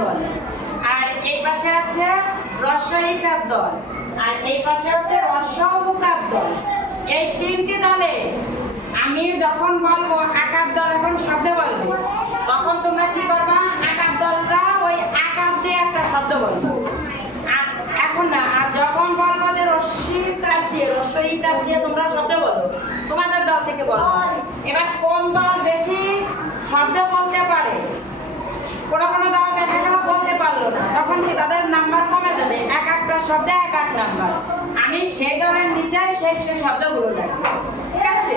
দল, আর এই পাশে আছে রস্বইকার দল, আর এই পাশে হচ্ছে রস্বউকার দল। এই তিনটি দলে আমি যখন বলবো আকার দল, এখন শব্দে বলবো, তখন তোমরা কি করবা? আকার দলরা ওই আকার দিয়ে একটা শব্দ বলবো। আর এখন না, আর যখন বলবো যে রস্বইকার দিয়ে তোমরা শব্দ বলো, তোমাদের দল থেকে বলবো। এবার কোন দল বেশি শব্দ বলতে পারে, কোনো কোনো দল দেখা গেল বলতে পারলো না, তখন কি তাদের নাম্বার কমে যাবে, এক একটা শব্দে এক এক নাম্বার। আমি সেই দলের নিচে সেই শব্দগুলো দেখবো, ঠিক আছে?